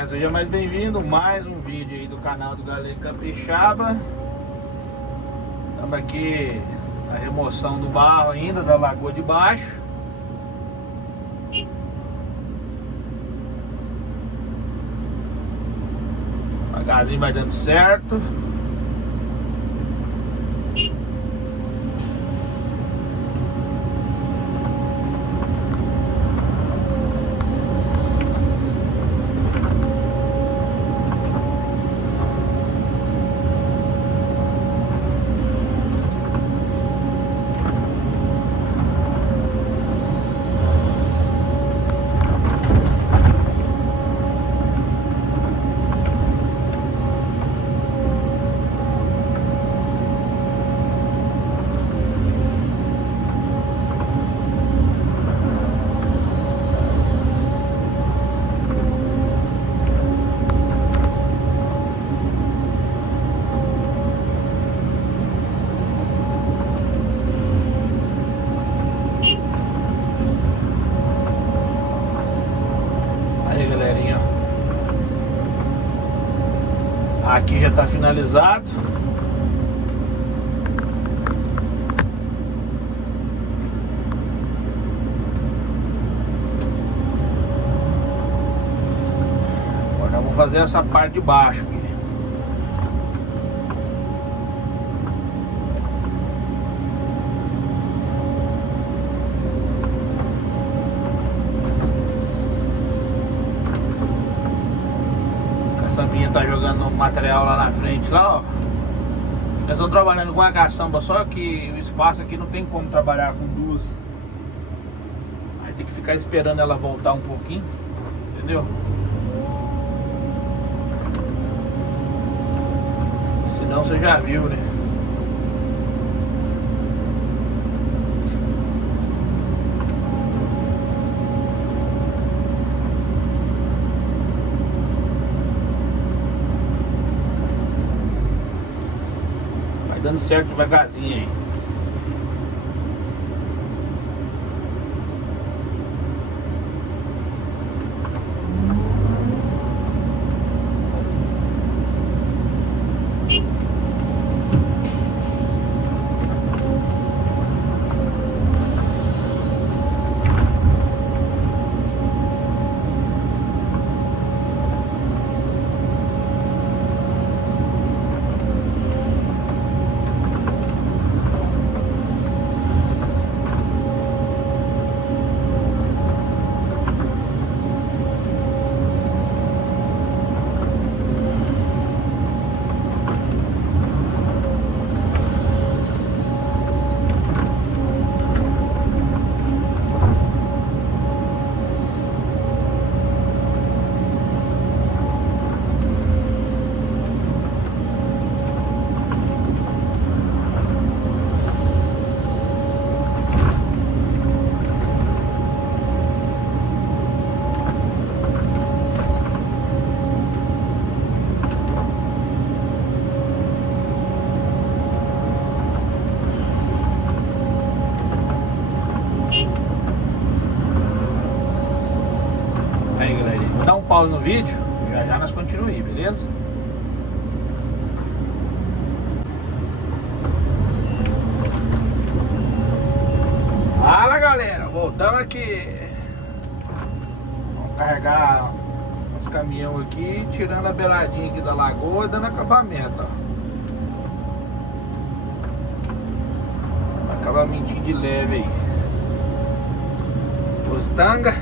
galerinha, seja mais bem-vindo, mais um vídeo aí do canal do Galego Capixaba. Estamos aqui na remoção do barro ainda da Lagoa de Baixo. Devagarzinho vai dando certo. Galerinha, aqui já está finalizado. Agora nós vamos fazer essa parte de baixo aqui. A Saminha tá jogando material lá na frente, lá, ó. Eles estão trabalhando com a caçamba, só que o espaço aqui não tem como trabalhar com duas. Aí tem que ficar esperando ela voltar um pouquinho, entendeu? Senão você já viu, né? Dando certo devagarzinho aí. Aí, galera, vou dar um pause no vídeo e já nós continuamos aí, beleza? Fala, galera, voltamos aqui. Vamos carregar os caminhões aqui, tirando a beiradinha aqui da lagoa e dando acabamento, ó. Acabamentinho de leve aí. Os tanga.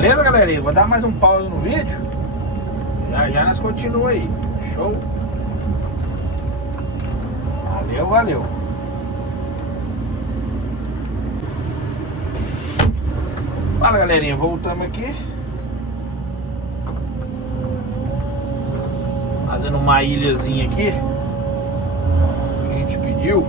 Beleza, galerinha? Vou dar mais um pause no vídeo. Já nós continuamos aí. Show? Valeu, valeu. Fala, galerinha, voltamos aqui. Fazendo uma ilhazinha aqui. A gente pediu.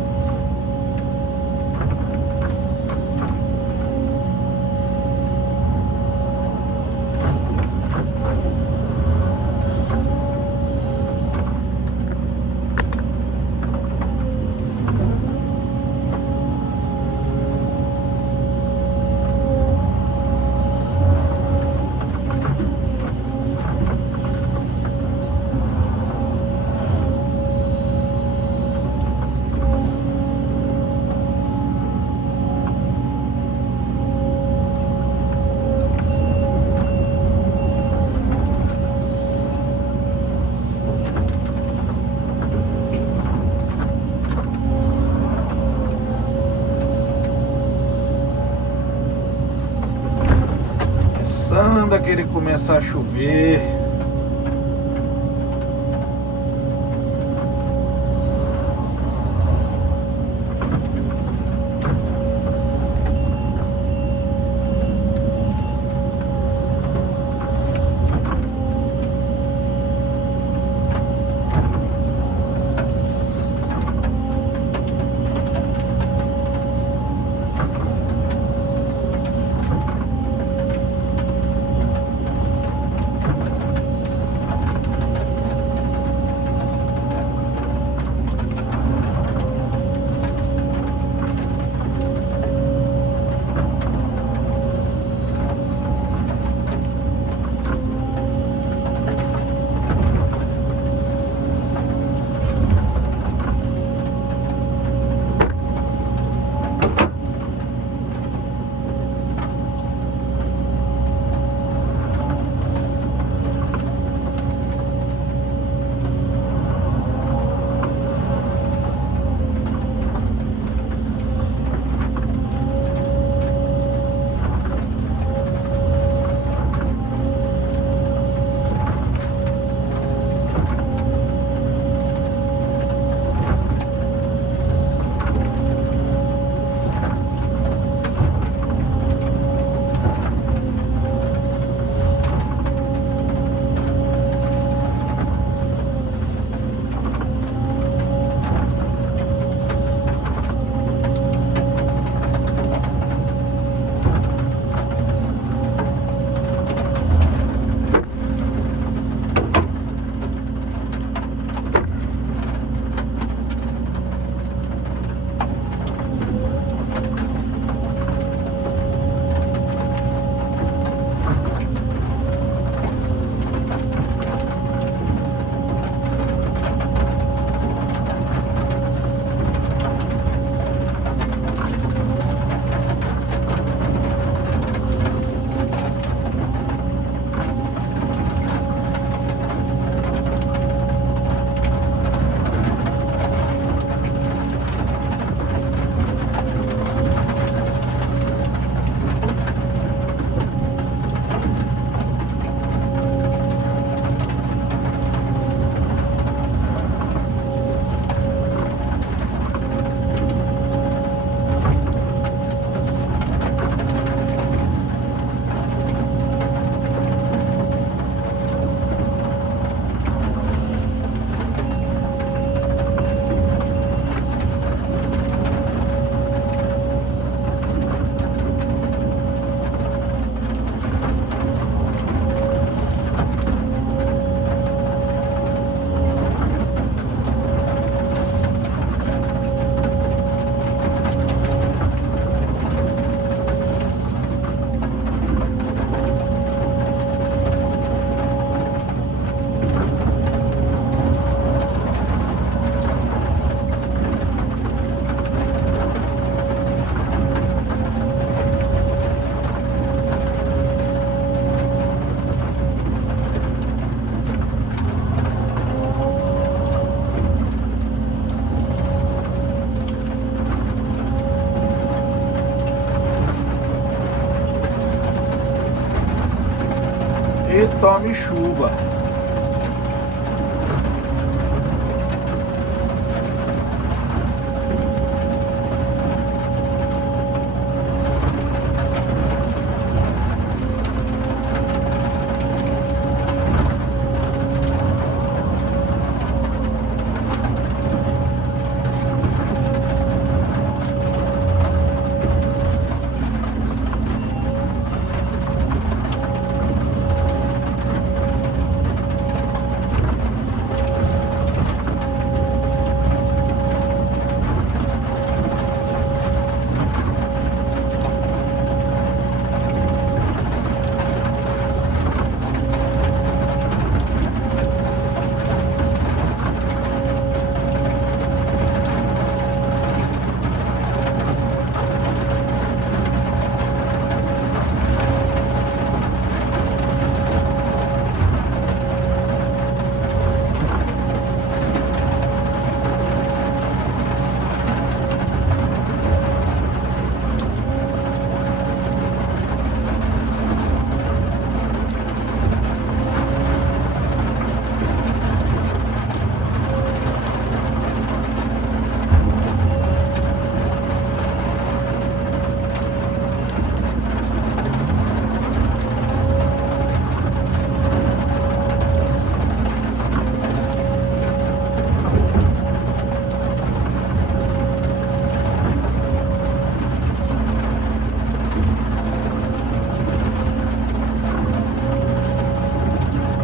Começando a querer começar a chover. e tome chuva.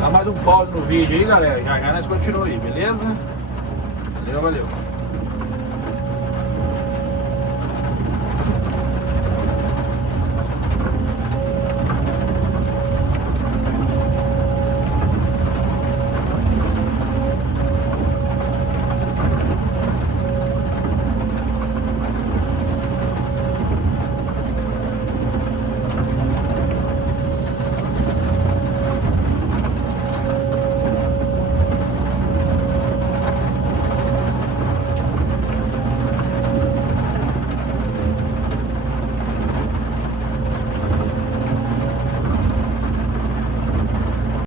Dá mais um pause no vídeo aí, galera. Já já nós continuamos aí, beleza? Valeu, valeu.